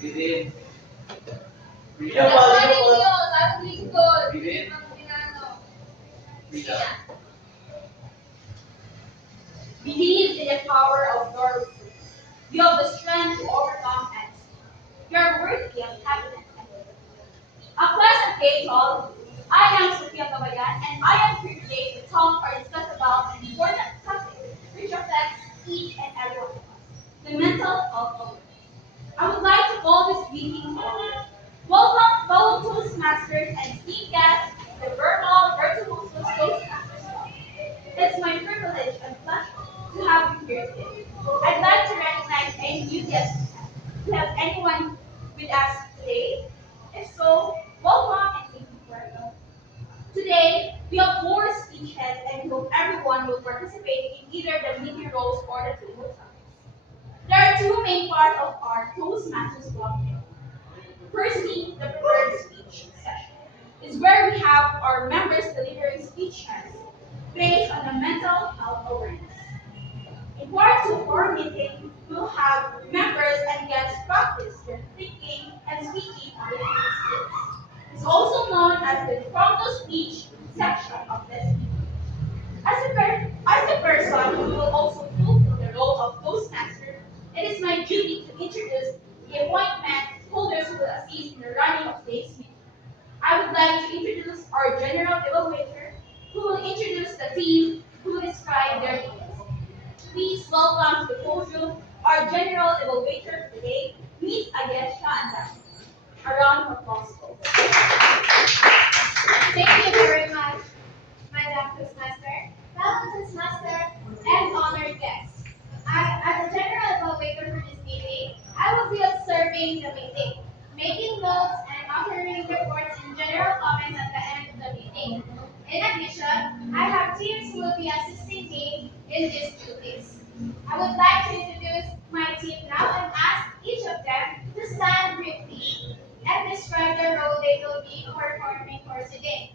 Breathe in. Yung morning yun, bagong lingkod. Breathe in. Breathe out. Believe in the power of your fruit. You have the strength to overcome and you are worthy of happiness and joy. A pleasant day to all of you. I am Sophia Kabayan and I am here today to talk or discuss about an important topic which affects each and every one of us, the mental health awareness. I would like to call this meeting to order. Welcome fellow Toastmasters and esteemed guests, the verbal virtuosos Toastmasters Club. It's my privilege and pleasure to have you here today. I'd like to recognize any new guests we have. Do we have anyone with us today? If so, welcome and thank you for coming. Today, we have four speeches and we hope everyone will participate in either the meeting roles or the table topics. There are two main parts of our Toastmasters Club. Firstly, the prepared speech session is where we have our members delivering speeches based on the mental health awareness. In part two of our meeting, we'll have members and guests practice their thinking and speaking on their skills. It's also known as the impromptu speech section of this meeting. As a person who will also fulfill the role of Toastmaster, it is my duty to introduce the appointment holders who will assist in the running of today's meeting. I would like to introduce our general evaluator, who will introduce the team who will describe their duties. Please welcome to the podium our general evaluator today, Ms. Ageshka Andash. A round of applause, folks. Thank you very much, Madam Toastmaster, fellow Toastmaster, and honored guests. As a general evaluator for this meeting, I will be observing the meeting, making notes and offering reports and general comments at the end of the meeting. In addition, I have teams who will be assisting me in these duties. I would like to introduce my team now and ask each of them to stand briefly and describe the role they will be performing for today.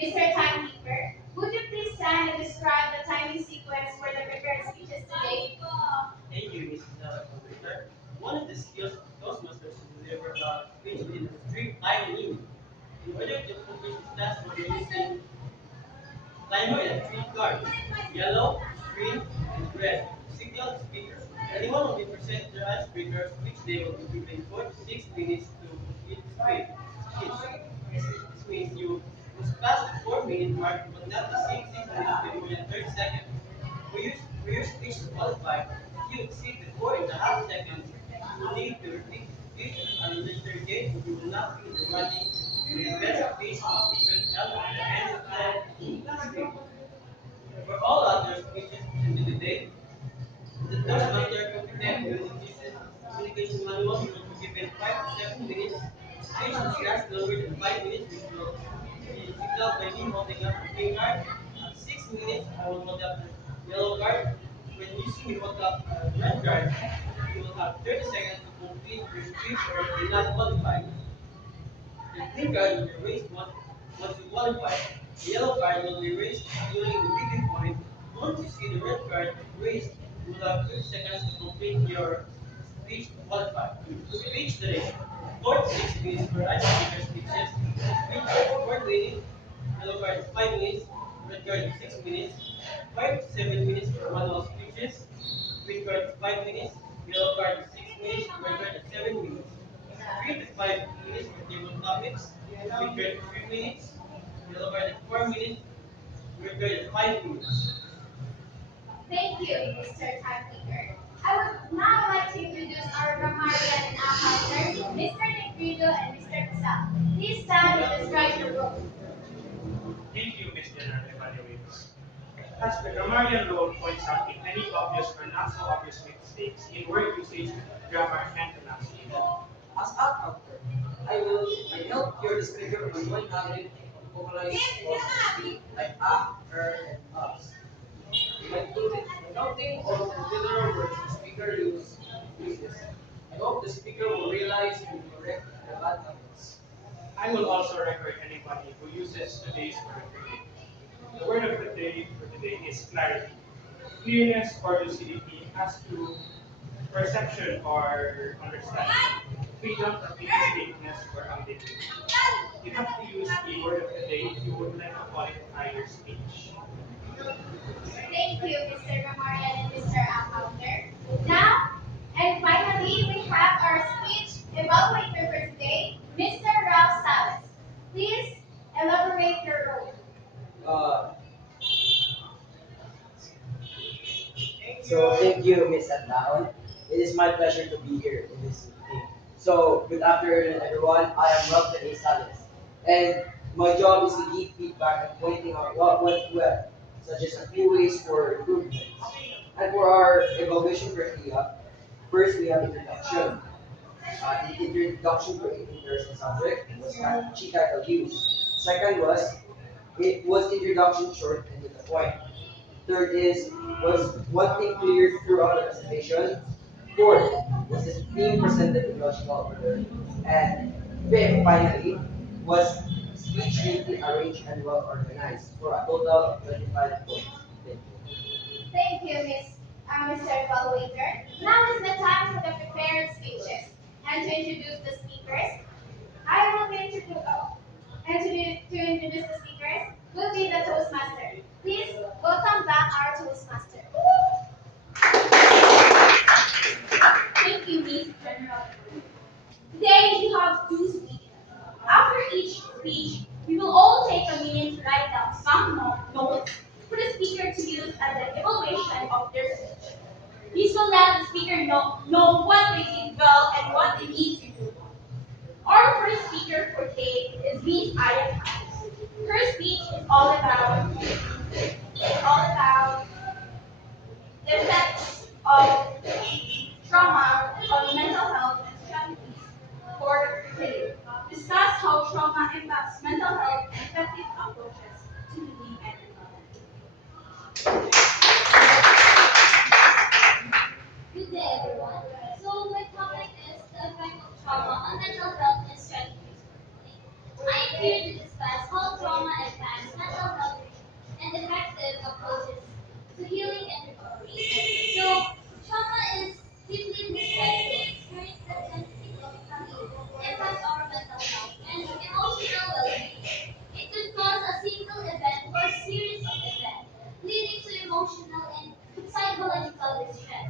Mr. Timekeeper, would you please stand and describe the timing sequence for the prepared speeches today? Thank you, Mrs. Victor. One of the skills of Toastmasters is to deliver a speech within a strict time limit. In order to accomplish this task, we're using timer and three cards, yellow, green, and red, to signal the speaker. Anyone will be presented their icebreakers, which they will be given 4 to 6 minutes to complete the speech. This means you must pass the 4-minute mark but not exceed 6 minutes by more than 30 seconds. For your speech to qualify, if you exceed the 4.5 seconds, you will need to repeat the speech on the later date, or you will not be in the running for the best speech competition held at the end of the week. For all other speeches presented today, the Toastmaster communication manual will be given 5 to 7 minutes. Speech which lasts longer than 5 minutes, which will be signaled by me holding up the green card. At 6 minutes, I will hold up the yellow card. When you see me hold up the red card, you will have 30 seconds to complete your speech or you will not qualify. The green card will be raised once you qualify. The yellow card will be raised during the meeting point. Once you see the red card raised, you will have 30 seconds to complete your speech to qualify. Speech duration: 4 to 6 minutes for icebreaker speeches. Green card is 4 minutes, yellow card is 5 minutes, red card is 6 minutes, 5 to 7 minutes for manual speeches. Green card is 5 minutes, yellow card is 6 minutes, red card is 7 minutes. 3 to 5 minutes for table topics. Green card is 3 minutes, yellow card is 4 minutes, red card is 5 minutes. Thank you, Mr. Timekeeper. I would now like to introduce our grammarian and accountant, Mr. Negrido and Mr. Casal. Please stand and describe your role. Thank you, Ms. General Evaluator. As the grammarian role points out in any obvious or not so obvious mistakes in word usage, grammar, and pronunciation. As a counter, I help your speaker on one habit of vocalize words like and us. By noting all the regular words the speaker uses, I hope the speaker will realize and correct the bad habits. I will also record anybody who uses today's word today. The word of the day for today is clarity. Clearness or lucidity as to perception or understanding. freedom from any statements or ambiguity. You have to use the word of the day if you would like to qualify your speech. Thank you, Mr. Memorial and Mr. Accounter. Now, and finally, we have our speech evaluator for today, Mr. Ralph Salas. Please elaborate your role. Uh, so thank you, Miss Atlaon. It is my pleasure to be here in this meeting. So good afternoon, everyone. I am Ralph A. Salas, and my job is to give feedback and pointing out what went well, such as a few ways for improvements. And for our evaluation criteria, first we have introduction. The introduction to an interesting subject was key title use. Second was it was introduction short and to the point. Third is was one thing clear throughout the presentation. Fourth was the theme presented in logical order. And fifth, finally, was speech neatly arranged and well organized for a total of 25 points. Thank you. Thank you, Mr. Evaluator. Now is the time for the prepared speeches. And to introduce the speakers, I will be to introduce the speakers will be the Toastmaster. Please welcome back our Toastmaster. Thank you, Miss General. Today we have two speeches. After each speech, we will all take a minute to write down some notes for the speaker to use as an evaluation of their speech. This will let the speaker know what they did well and what they need to do. Our first speaker for today is Miss Aya Khan. Her speech is all about the effects of trauma on mental health and strategies for today. Discuss how trauma impacts mental health and effective approaches to healing and Good day, everyone. So, my topic is the effect of trauma on mental health and strategies for healing. I am here to discuss how trauma impacts mental health and effective approaches to healing and recovery. So, trauma is simply described to experience that can significantly impact our mental health and emotional well-being. It could cause a single event or series of events, leading to emotional and psychological distress.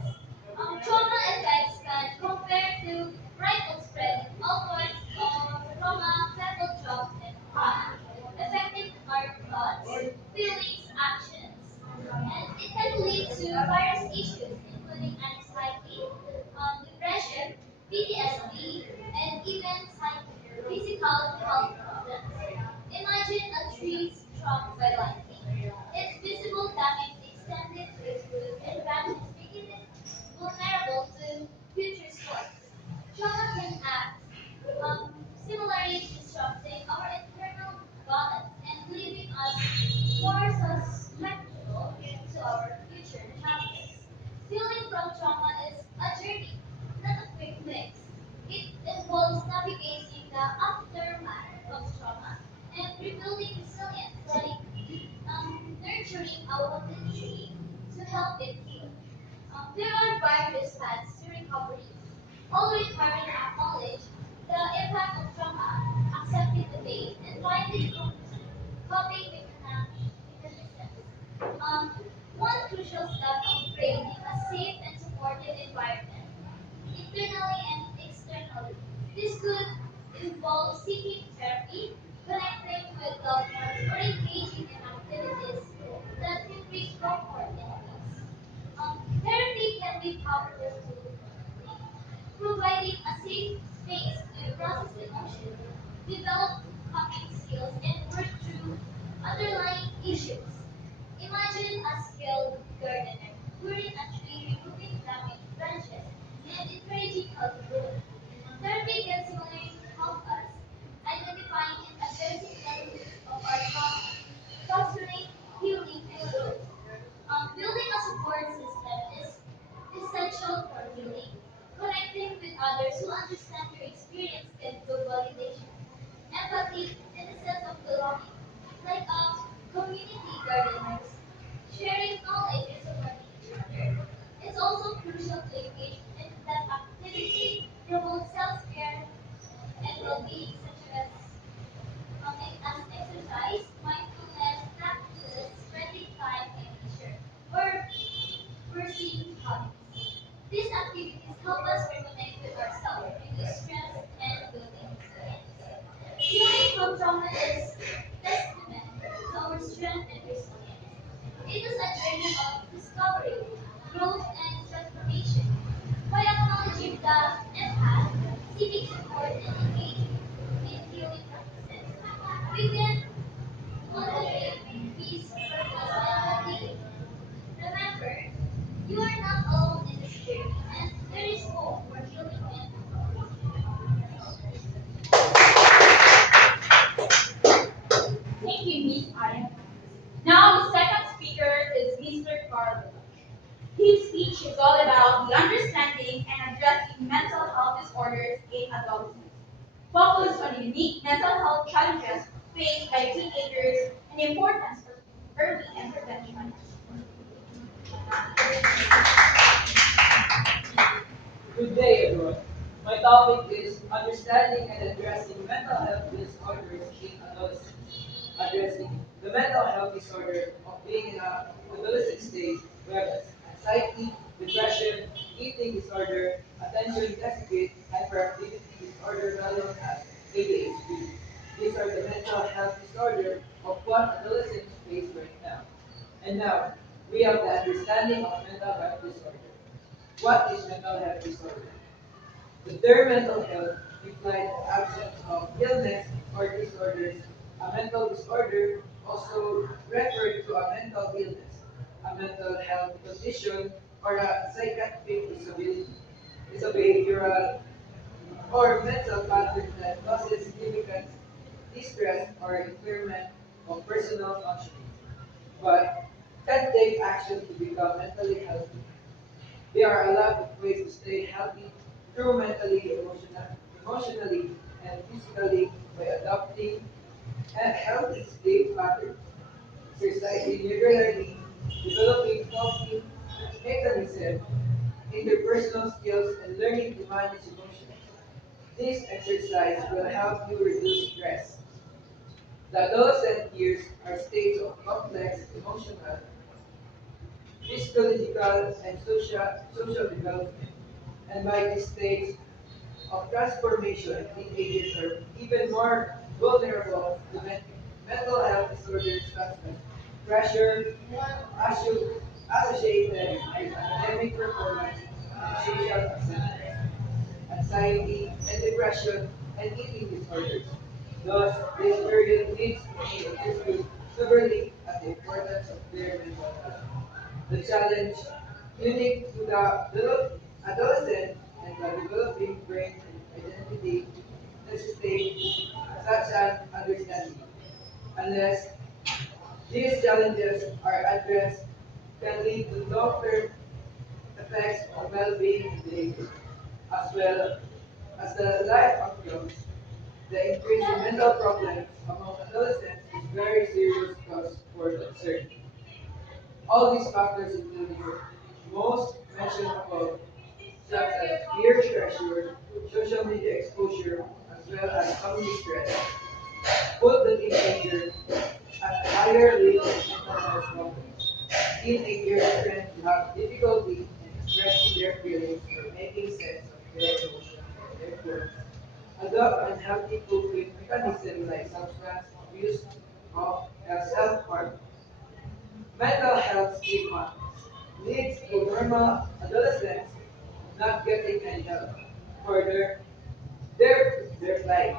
Trauma effects can compare to ripple spread outwards or from a pebble drop in a pond, affecting our thoughts, feelings, actions. And it can lead to various issues, including anxiety, depression, PTSD, and even physical health problems. Imagine a tree struck by lightning. Its visible damage extended to its roots and branches, making it vulnerable to future storms. Trauma can act similarly disrupting our internal balance and leaving us more susceptible to our future challenges. Healing from trauma is a journey, not a quick fix. It involves navigating the aftermath of trauma and rebuilding resilience by nurturing our ability to help it heal. There are various paths to recovery. All requiring acknowledge the impact of trauma, accepting the pain, and finding coping mechanisms. Um, One crucial step of creating a safe and supportive environment, internally and externally. This could involve seeking therapy, connecting with loved ones, or engaging in activities that can bring comfort and peace. Therapy can be powerful tool, providing a safe space to process emotions, develop coping skills, and work through underlying issues. Imagine a skilled gardener clearing a tree, removing damaged branches, and encouraging healthy growth. Therapy can similarly help us identifying and addressing the roots of our trauma, fostering healing and growth. Building a support system is essential for healing. Connecting with others who understand your experience can build validation, empathy, and a sense of belonging. Like community gardeners, sharing knowledge and supporting each other. It's also crucial to engage in that activity promotes self-care well-being, such as exercise, mindfulness practices, spending time in nature, or pursuing hobbies. These activities help us reconnect with ourselves, reduce stress, and build resilience. Healing from trauma is testament to our strength and resilience. It is a journey of discovery, growth, and transformation. By acknowledging the impact, seeking support, and engaging in healing practices, we can cultivate peace, purpose, and well-being. Remember, you are not alone in this journey, and there is hope for healing and Thank you, Miss Ian. Now, the second speaker is Mr. Carl. His speech is all about the understanding and addressing mental health disorders in adolescents, focused on the unique mental health challenges faced by teenagers and the importance of early intervention. Good day, everyone. My topic is understanding and addressing mental health disorders in adolescents. Addressing the mental health disorder of being in an adolescent stage, whereas anxiety, depression, eating disorder, attention deficit, hyperactivity disorder, known as ADHD. These are the mental health disorder of what adolescents face right now. And now, we have the understanding of mental health disorder. What is mental health disorder? The term mental health implies the absence of illness or disorders. A mental disorder, also referred to a mental illness, a mental health condition, or a psychiatric disability, is a behavioral or mental pattern that causes significant distress or impairment of personal functioning, but can take action to become mentally healthy. There are a lot of ways to stay healthy through emotionally, and physically by adopting a healthy sleep pattern, exercising regularly, developing coping mechanisms, interpersonal skills, and learning to manage emotions. This exercise will help you reduce stress. The adolescent years are states of complex emotional, physiological, and social development. And by this stage of transformation, teenagers are even more vulnerable to mental health disorders such as pressure, associated with academic performance and social acceptance, anxiety and depression, and eating disorders. Thus, this period needs to be understood severely at the importance of their mental health. The challenge unique to the adolescent and the developing brain and identity necessitate such an understanding. Unless these challenges are addressed, can lead to long-term effects on well-being and behavior, as well as the life outcomes. The increase in mental problems among adolescents is very serious cause for concern. All these factors include your most mentioned above, such as peer pressure, social media exposure, as well as family stress, put the teenager at a higher risk of mental health problems. Teenagers tend to have difficulty in expressing their feelings or making sense of their emotions and therefore adopt unhealthy coping mechanisms like substance abuse or self-harm. Mental health stigma leads to normal adolescents not getting any help for their plight.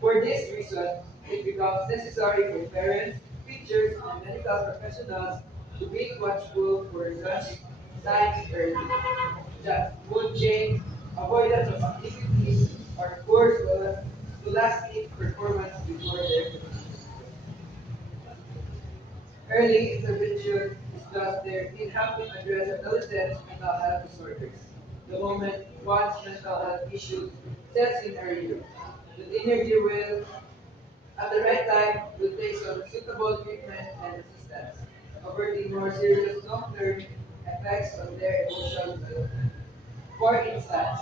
For this reason, it becomes necessary for parents, teachers, and medical professionals to be watchful for such signs early, just mood change, avoidance of activities, or poor scholastic performance before their condition. Early intervention is thus there in helping address adolescents' mental health disorders. The moment one's mental health issue sets in earlier, the teenager will, at the right time, will take some suitable treatment and assistance, averting more serious long-term effects on their emotional development. For instance,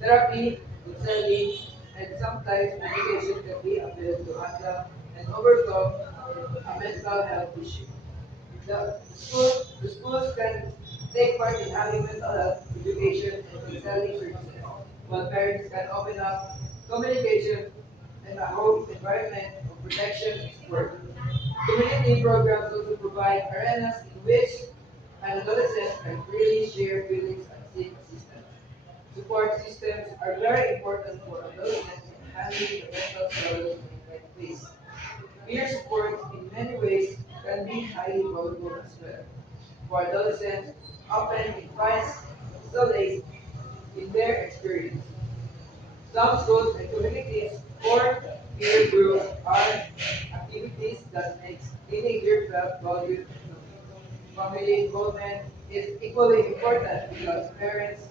therapy, counseling, and sometimes medication can be available to handle and overcome a mental health issue. The schools can take part in having mental health education and counseling services, while parents can open up communication and a home environment of protection and support. Community programs also provide arenas in which an adolescent can freely share feelings and seek assistance. Support systems are very important for adolescents in handling the mental struggles they might face. Peer support in many ways can be highly valuable as well. For adolescents, often it finds solace in their experience. Some schools and communities form peer groups are activities that makes teenagers feel valued and known. Family involvement is equally important because parents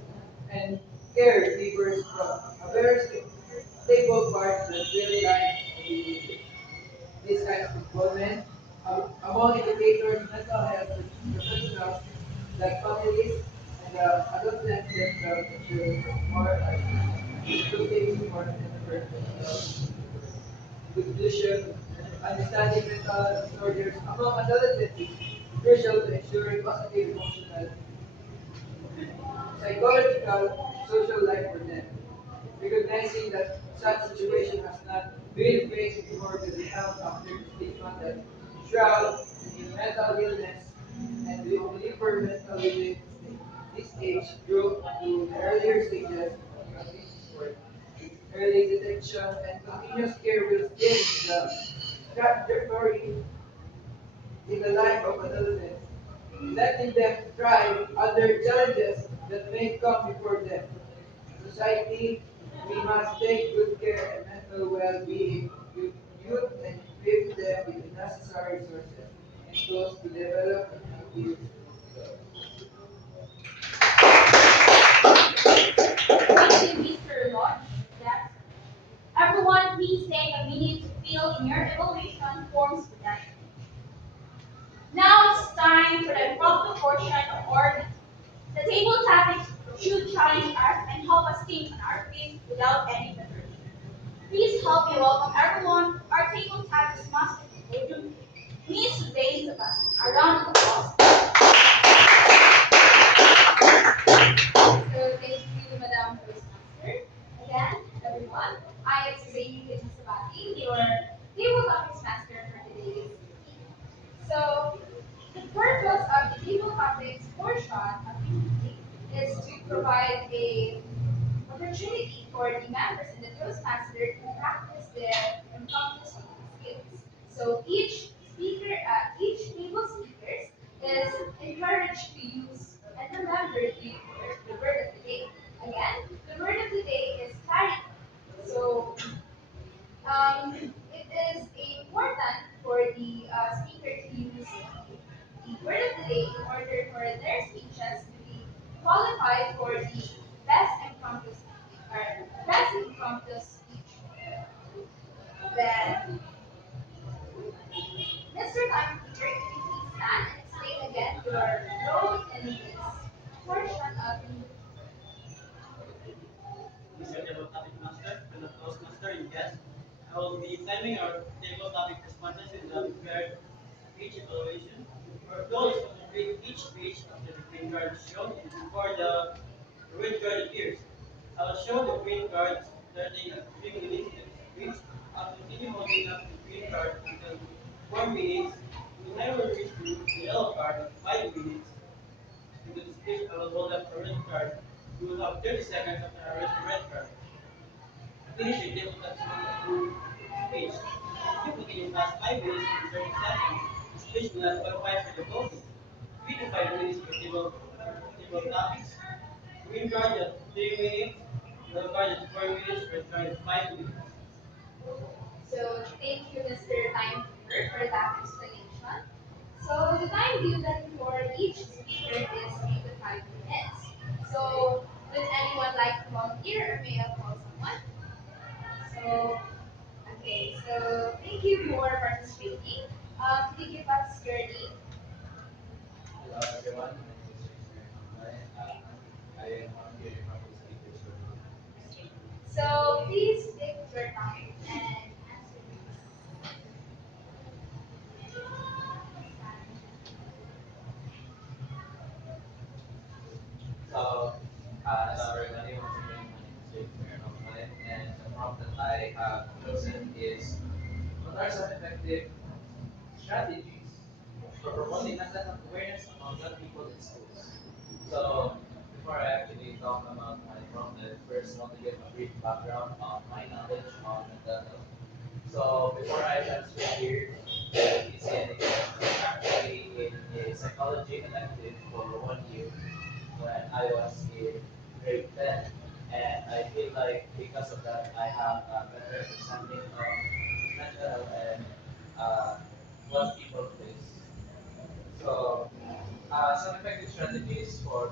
and caregivers from a very stable part that real life of this kind of involvement among educators, mental health professionals like families and adolescents themselves ensure more inclusive support and inclusion, understanding mental disorders among adolescents is crucial to ensuring positive emotional, psychological, social life for them. Recognizing that such situation has not been faced before will help after the stigma that shrouds in mental illness and we only for mental illness this age group to the earlier stages of community support. Early detection and continuous care will change the trajectory in the life of adolescents, letting them thrive under challenges that may come before them. Society, we must take good care of mental well-being of youth and equip them with the necessary resources and tools to develop a healthy responsibility. Thank you, Mr. Lodge. Yes. Everyone, please take a minute to fill in your evaluation forms for that. Now it's time for the impromptu portion of our meeting. The table topics should challenge us and help us think on our feet without any preparation. Please help me welcome everyone. Our table topics master podium, Miss Zane Sebastian. A round of applause. So thank you, Madam Toastmaster. Again, everyone, I am Suzanne Sabati, your table topics master for today's meeting. So the purpose of the table topics portion of the meeting is to provide a opportunity for the members in the Toastmaster to practice their impromptu speaking skills. So each table speakers is encouraged to use and remember the word of the day. Again, the word of the day is clarity. So it is important for the speaker to use the word of the day in order for their speeches to be qualified for the best impromptu speaking or best impromptu speech. Then, Mr. Time Teacher, can you please stand and explain again your role in this portion of the Mr. Table Topic Master and the Toastmaster in guest. I will be timing our table topic responses in the prepared speech evaluation. Our goal is to complete each page after the green card is shown and before the red card appears. I will show the green card starting at 3 minutes into the speech. I'll continue holding up the green card until 4 minutes. When I will reach the yellow card at 5 minutes into the speech, I will hold up a red card. You will have 30 seconds after I raise the red card. Finish your table touch speech. If you continue past 5 minutes and 30 seconds, the speech will not qualify for the voting. 3 to 5 minutes for table topics. Green card at 3 minutes, yellow card at 4 minutes, red card at 5 minutes. So thank you, Mr. Timekeeper, for that explanation. So the time given for each speaker is 3 to 5 minutes. So would anyone like to volunteer or may I call someone? So okay, so thank you for participating. Could you give us your name? Hello everyone, my name is Jason Ryan. I am one of the public speakers for So please take your topic and answer me. So, hello everybody, once again, my name is Jake Marinopoulos, and the prompt that I have chosen is, what are some effective strategies for promoting mental health awareness among young people in schools? So, before I actually talk about my prompt, I first want to give a brief background of my knowledge on mental health. So, before I transferred here to PCNA, I was actually in a psychology elective for 1 year when I was in grade 10. And I feel like because of that, I have a better understanding of mental health and uh, what people face. So, some effective strategies for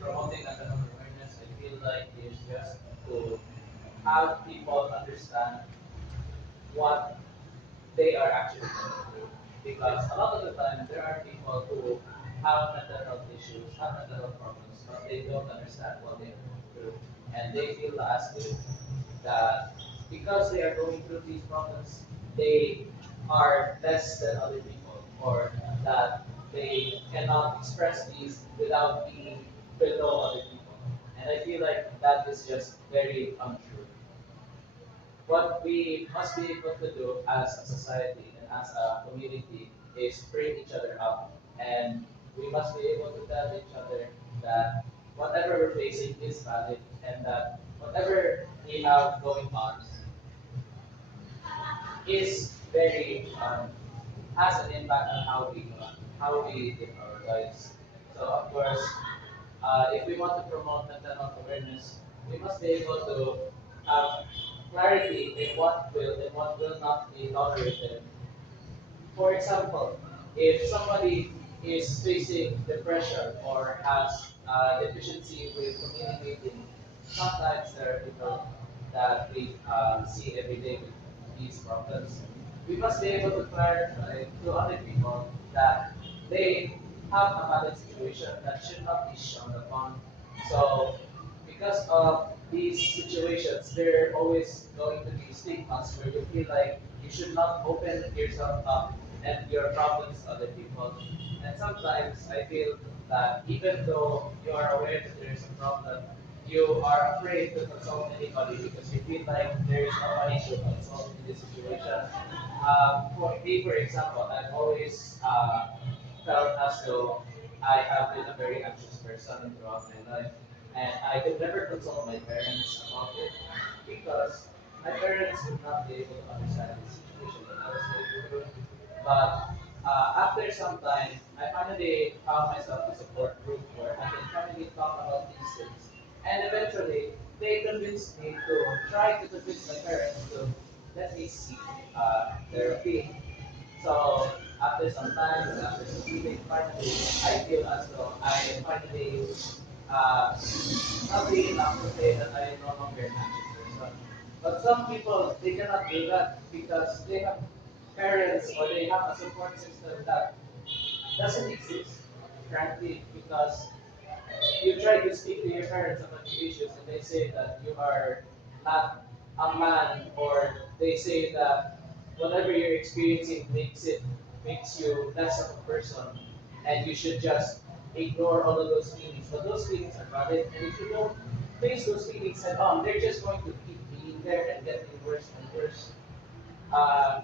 promoting mental health awareness, I feel like, is just to have people understand what they are actually going through. Because a lot of the time, there are people who have mental health issues, have mental health problems, but they don't understand what they are going through. And they feel as if that because they are going through these problems, they are less than other people, or that they cannot express these without being below other people. And I feel like that is just very untrue. What we must be able to do as a society and as a community is bring each other up. And we must be able to tell each other that whatever we're facing is valid and that whatever we have going on is very has an impact on how we live our lives. So of course, if we want to promote mental health awareness, we must be able to have clarity in what will and what will not be tolerated. For example, if somebody is facing depression or has deficiency with communicating, sometimes there are people that we see every day with these problems. We must be able to clarify to other people that they have a valid situation that should not be shown upon. So, because of these situations, there are always going to be stigmas where you feel like you should not open yourself up and your problems to other people. And sometimes I feel that even though you are aware that there is a problem, you are afraid to consult anybody because you feel like there is nobody to consult in this situation. For me, for example, I've always felt as though I have been a very anxious person throughout my life, and I could never consult my parents about it because my parents would not be able to understand the situation that I was going through. But after some time, I finally found myself a support group where I can finally talk about these things. And eventually, they convinced me to try to convince my parents to let me seek therapy. So after some time, and after some healing, finally, I feel as though I am finally healthy enough to say that I am no longer an anxious person. But some people, they cannot do that because they have parents or they have a support system that doesn't exist, frankly, because you try to speak to your parents about the issues and they say that you are not a man, or they say that whatever you're experiencing makes you less of a person and you should just ignore all of those feelings. But those feelings are valid, and if you don't face those feelings head on, they're just going to keep being there and getting worse and worse. Uh,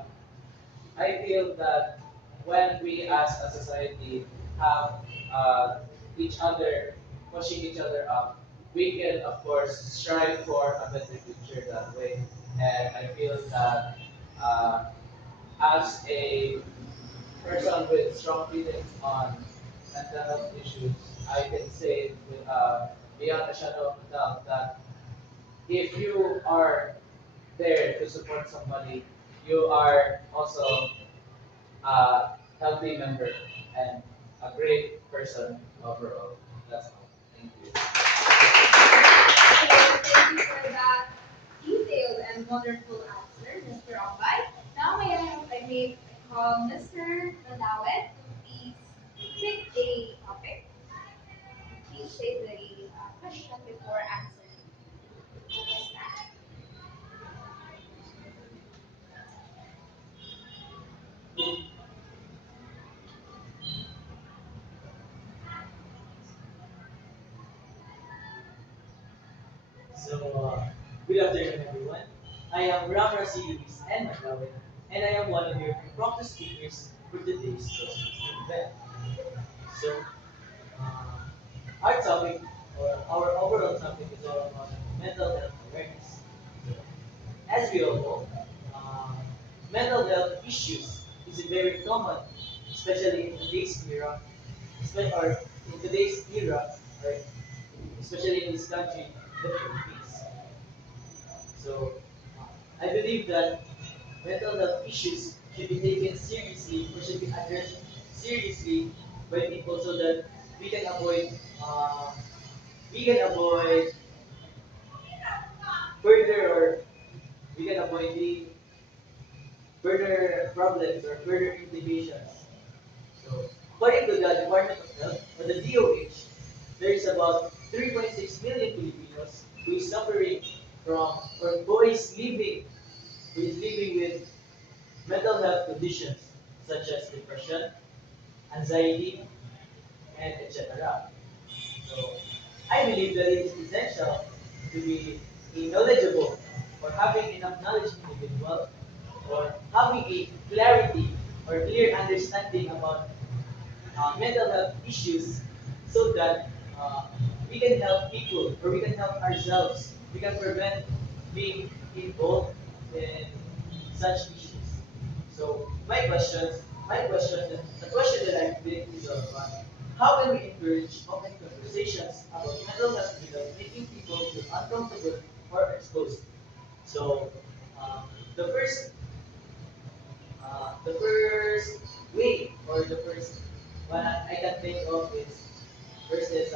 I feel that when we as a society have uh, each other pushing each other up, we can of course strive for a better future that way. And I feel that uh, as a person with strong feelings on mental health issues, I can say with, beyond a shadow of a doubt that if you are there to support somebody, you are also healthy member and a great person overall. That's all. Thank you. So thank you for that detailed and wonderful answer, Mr. Ombay. Now may call Mr. Nadawet to please pick a topic. Please state the question before answering. Good afternoon, everyone. I am Ram Rasi Luis and Magawan, and I am one of your impromptu speakers for today's Toastmasters event. So, uh, our topic, or our overall topic, is all about mental health awareness. So, as we all know, uh, mental health issues is very common, especially in today's era, or in today's era, or especially in this country, the Philippines. So, I believe that mental health issues should be taken seriously or should be addressed seriously by people so that we can avoid uh, we can avoid further or we can avoid the further problems or further implications. So, according to the Department of Health or the DOH, there is about 3.6 million Filipinos who is suffering from or who is living with mental health conditions such as depression, anxiety, and etc. So, I believe that it is essential to be a knowledgeable or having enough knowledge individual or having a clarity or clear understanding about mental health issues so that we can help people or we can help ourselves. We can prevent being involved in such issues. So the question that I'm putting is all about how can we encourage open conversations about mental health without making people feel uncomfortable or exposed. So the first the first way or the first one I can think of is first is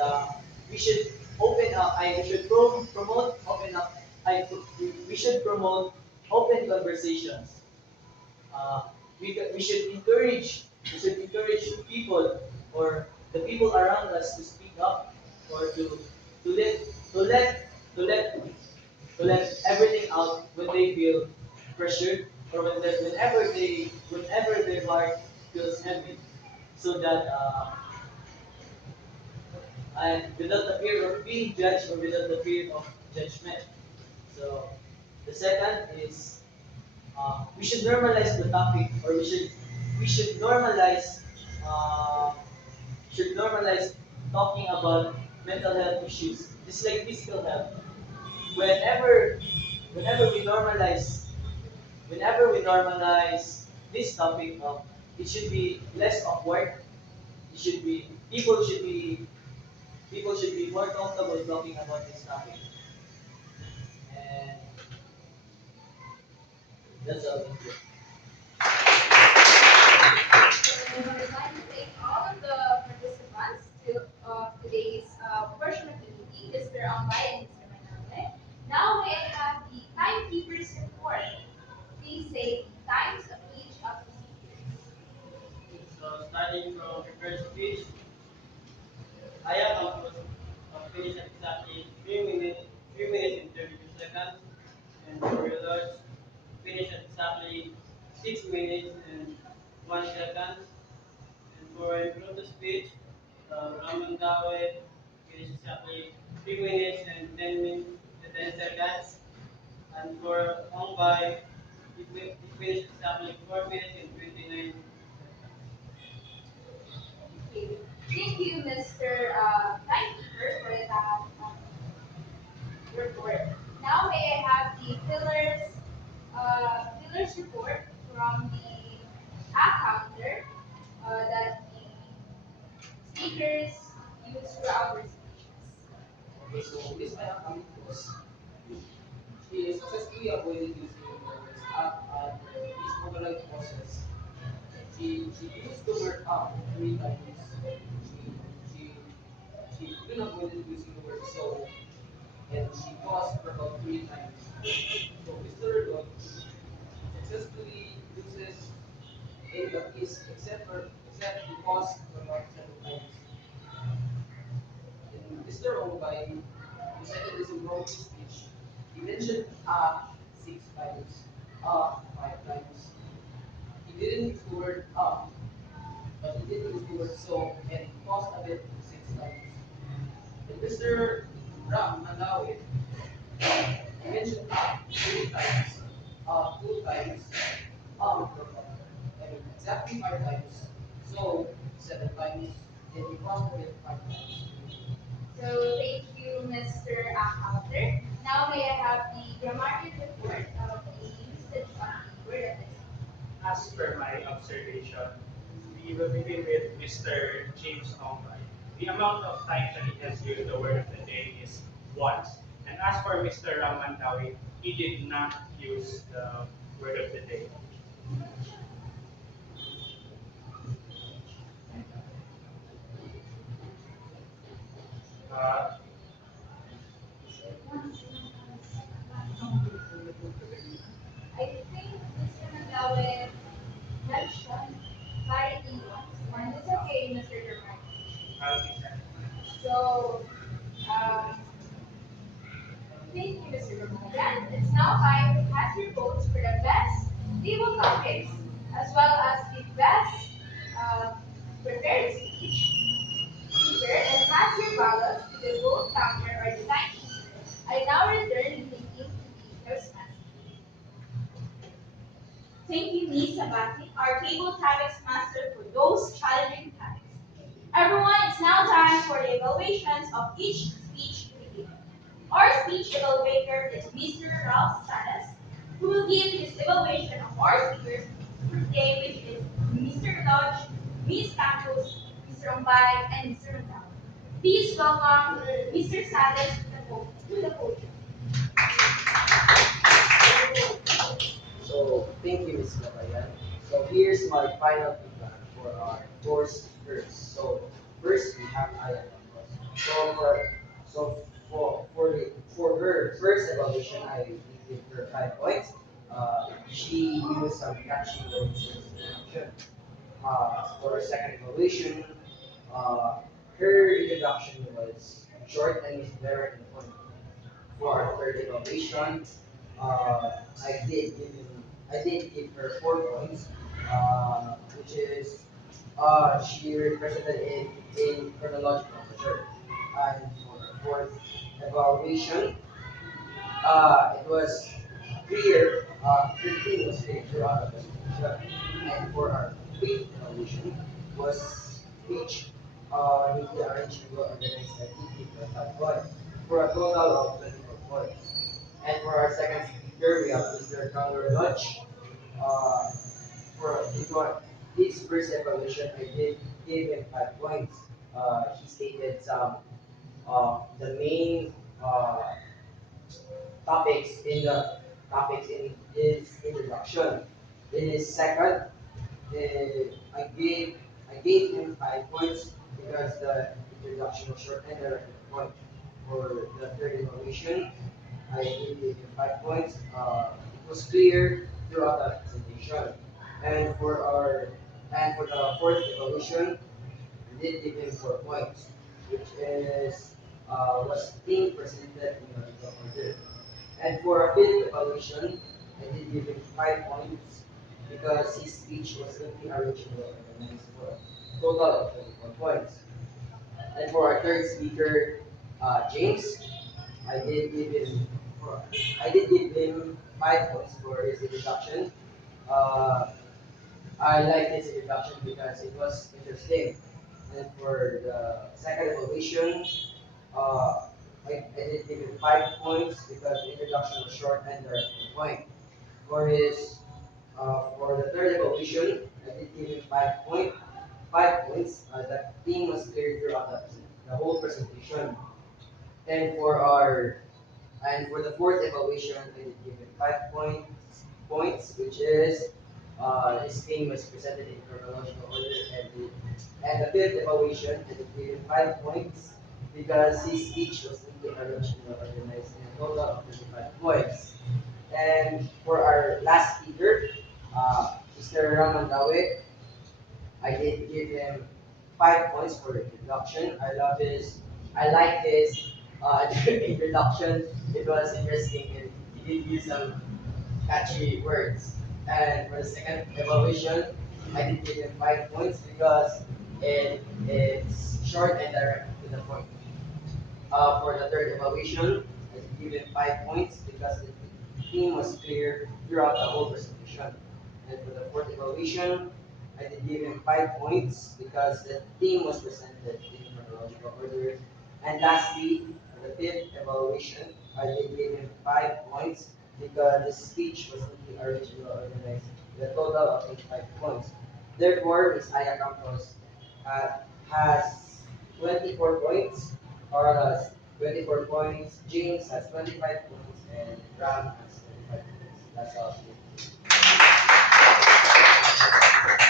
we should open up. We should promote open up. We should promote open conversations. Uh, we should encourage people or the people around us to speak up or to let to let to let to let everything out when they feel pressured or whenever their heart feels heavy, so that and without the fear of being judged or without the fear of judgment. So the second is we should normalize the topic, or we uh, should normalize talking about mental health issues, just like physical health. Whenever whenever we normalize whenever we normalize this topic, it should be less awkward. It should be people should be more comfortable talking about this topic. And that's all. Thank you. So I would like to thank all of the participants to today's portion of the meeting, Mr. Ambay and Mr. Manale. Now may I have the timekeepers report. Please say the times of each of the speakers. So starting from the first speech, Aya finished at exactly 3 minutes and 32 seconds, and for Lodge finished at exactly 6 minutes and 1 second, and for improved speech, Raman Dawe finished exactly 3 minutes and 10 seconds, and for Ongbai, he finished exactly 4 minutes and 29 seconds. Okay. Thank you, Mr. Timekeeper, for that report. Now may I have the pillars report from the app counter that the speakers use throughout their speeches. Okay, so this my account was she successfully avoided using the app and this mobile process. She used the word up 3 times. She she couldn't avoid using the word so and she paused for about 3 times. So Mr. Rodon successfully uses a the is except he paused for about 7 times. And Mr. Ongbai, who cited this in wrong speech, he mentioned 6 times, 5 times. He didn't use the word but he did use the word so and he paused a bit 6 times. And Mr. Ram Mandawi, two times, I mean, exactly five times. So, seven times, then you cross it five times. So thank you, Mr. Accounter. Now may I have the grammatical report of the usage of the word of the day. As per my observation, we will begin with Mr. James Albright. The amount of times that he has used the word of the day is once. And as for Mr. Ramandawi, he did not use the word of the day. Uh, I think Mr. Mandawi mentioned clarity once, and it's okay, Mr. German. I'll be that. So, um, thank you, Mr. German. Again, it's now time to cast your votes for the best table topics, as well as the best prepared speech speaker, and pass your ballots to the vote counter or the timekeeper. I now return the meeting to the Toastmaster. Thank you, Ms. Sabati, our table topics master, for those challenging topics. Everyone, it's now time for the evaluations of each speech to be given. Our speech evaluator is Mr. Ralph Salas, who will give his evaluation of our speakers for today, which is Mr. Lodge, Ms. Campos, Mr. Umbay, and Mr. Ronaldo. Please welcome Mr. Salas to the podium. So thank you, Ms. Labayan. So here's my final feedback for our four speakers. So first we have Aya. So for her first evaluation, I give her 5 points. She used some catchy words in the introduction. For her second evaluation, uh, her introduction was short and was very important. For our third evaluation, uh, I did give him, I did give her 4 points, which is she represented it in chronological order. And for the fourth evaluation, it was clear, her theme was clear throughout the presentation. And for our fifth evaluation was speech, neatly arranged and well organized by TP for 5 points, for a total of 24 points. And for our second speaker, we have Mr. Conor Lodge. Uh, for his first evaluation, I did give him 5 points. He stated some the main topics in his introduction. In his second, I gave him 5 points because the introduction was short and the record point. For the third evaluation, I gave him 5 points. It was clear throughout the presentation. And for our and for the fourth evaluation, we did give him 4 points, which is was being presented in the order. And for a fifth evaluation, I did give him 5 points because his speech was simply arranged and well organized for a total of 24 points. And for our third speaker, James, I did give him I did give him 5 points for his introduction. Uh, I like his introduction because it was interesting. And for the second evaluation, I did give him 5 points because the introduction was short and direct to the point. For the third evaluation, I did give him 5 points. The theme was clear throughout the whole presentation. And for our and for the fourth evaluation, I did give him 5 points, which is his theme was presented in chronological order. And the fifth evaluation, I did give him 5 points because his speech was neatly arranged and well organized in a total of 35 points. And for our last speaker, Mr. Raman Dawe, I did give him 5 points for the introduction. I like his introduction. It was interesting and he did use some catchy words. And for the second evaluation, I did give him 5 points because it's short and direct to the point. For the third evaluation, I did give him 5 points because theme was clear throughout the whole presentation. And for the fourth evaluation, I did give him 5 points because the theme was presented in chronological order. And lastly, for the fifth evaluation, I did give him 5 points because the speech was neatly original organized with a total of 85 points. Therefore, Ms. Aya Campos has 24 points, Carl has 24 points, James has 25 points, and Ram has 25 points. That's all.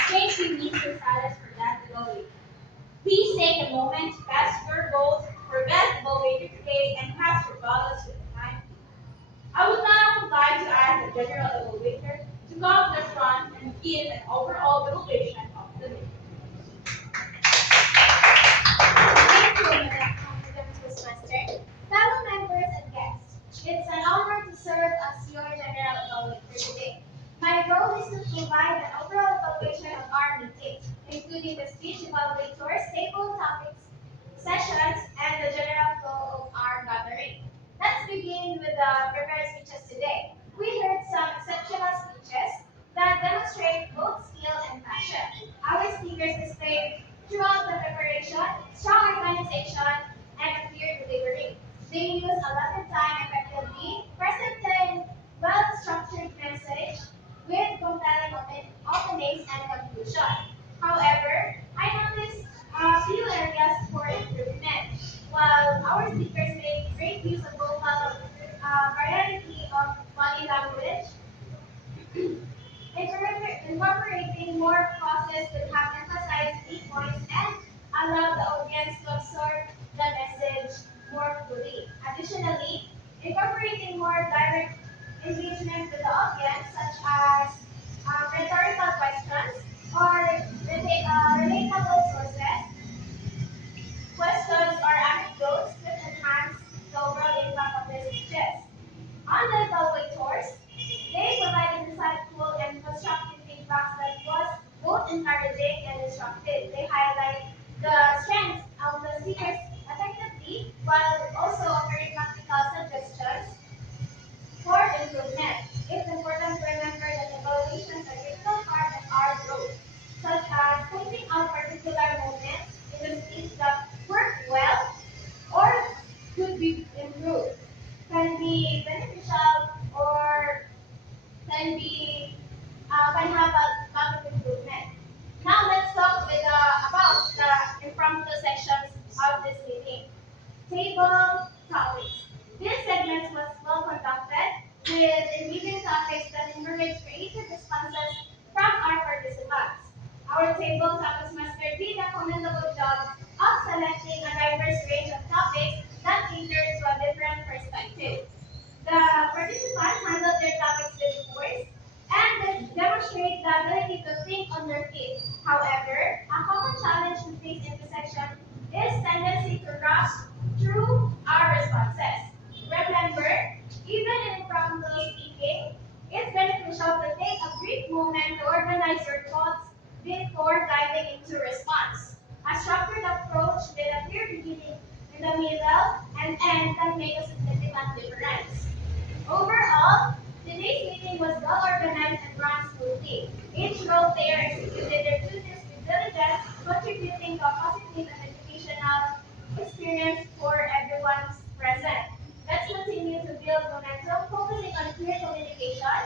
Thank you, Mr. Salas, for that evaluation. Please take a moment to cast your votes for best evaluator today and cast your ballots with time. I would now like to ask the general evaluator to come to the front and give an overall evaluation of the day. Thank you, Madam Toastmaster. Fellow members and guests, it's an honor to serve as your general evaluator today. My role is to provide an overall evaluation of our meeting, including the speech evaluators, table topics, sessions, and the general flow of our gathering. Let's begin with the prepared speeches today. We heard some exceptional speeches that demonstrate both skill and passion. Our speakers displayed throughout the preparation, strong organization, and a clear delivery. They use allotted time effectively, presented well-structured message with compelling openings and conclusion. However, I noticed a few areas for improvement. While our speakers made great use of vocal variety of body language, incorporating more clauses could have emphasized key points and allowed the audience to absorb the message more fully. Additionally, incorporating more direct engagement with the audience, such as rhetorical questions or relatable sources, questions or anecdotes could enhance the overall impact of the speeches. On the Galway tours, they provided insightful and constructive feedback that was both encouraging and instructive. They highlight the strengths of the speakers effectively while also offering practical suggestions for improvement. It's important to remember that evaluations are a critical part of our growth, such as pointing out particular moments in the speech that work well or could be improved, can be beneficial or can have a lot of improvement. Now let's talk about the impromptu sections of this meeting. Table topics. This segment was well conducted with engaging topics that encourage creative responses from our participants. Our table topics master did a commendable job of selecting a diverse range of topics that cater to a different perspective. The participants handled their topics with force and they demonstrate the ability to think on their feet. However, a common challenge we face in this section is tendency to rush through our responses. Remember, even in impromptu speaking, it's beneficial to take a brief moment to organize your thoughts before diving into response. A structured approach with a clear beginning in the middle and end can make a significant difference. Overall, today's meeting was well organized and ran smoothly. Each role player executed their duties with diligence, contributing to a positive and educational experience for everyone present. Let's continue to build momentum, focusing on clear communication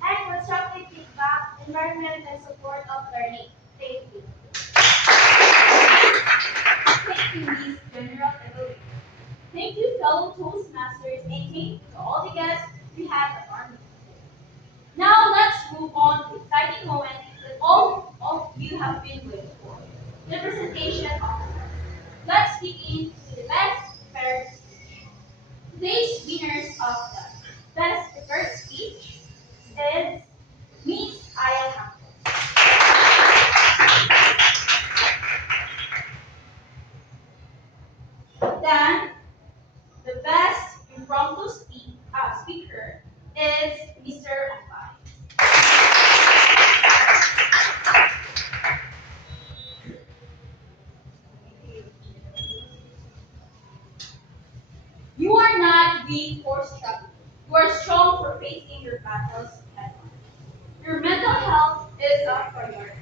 and constructive feedback, environment, and support of learning. Thank you. Thank you, Ms. General Evaluator. Thank you, fellow Toastmasters, and thank you to all the guests we had at our meeting. Now let's move on to the exciting moment that all of you have been waiting for, the presentation of the awards. Let's begin with the best prepared speech. Today's winners of the best prepared speech is Miss Aya Campos. Then the best impromptu speaker is Mr. Ombay. You are not weak or struggling. You are strong for facing your battles head on. Your mental health is a priority.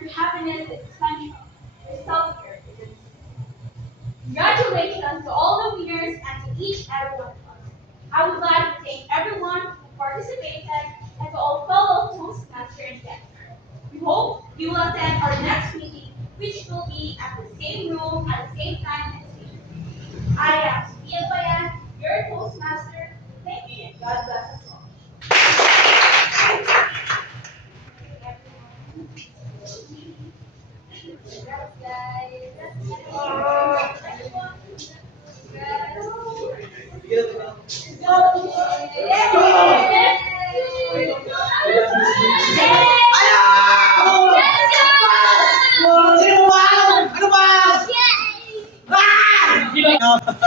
Your happiness is essential. Your self-care is essential. Congratulations to all the winners and to each and every one of us. I would like to thank everyone who participated and to all fellow Toastmasters and guests. We hope you will attend our next meeting, which will be at the same room at the same time and station. I am Sophia Bayan, your Toastmaster. Thank you and God bless us all. Congrats, guys. Sino ba? Ano ba? Yay! Ah!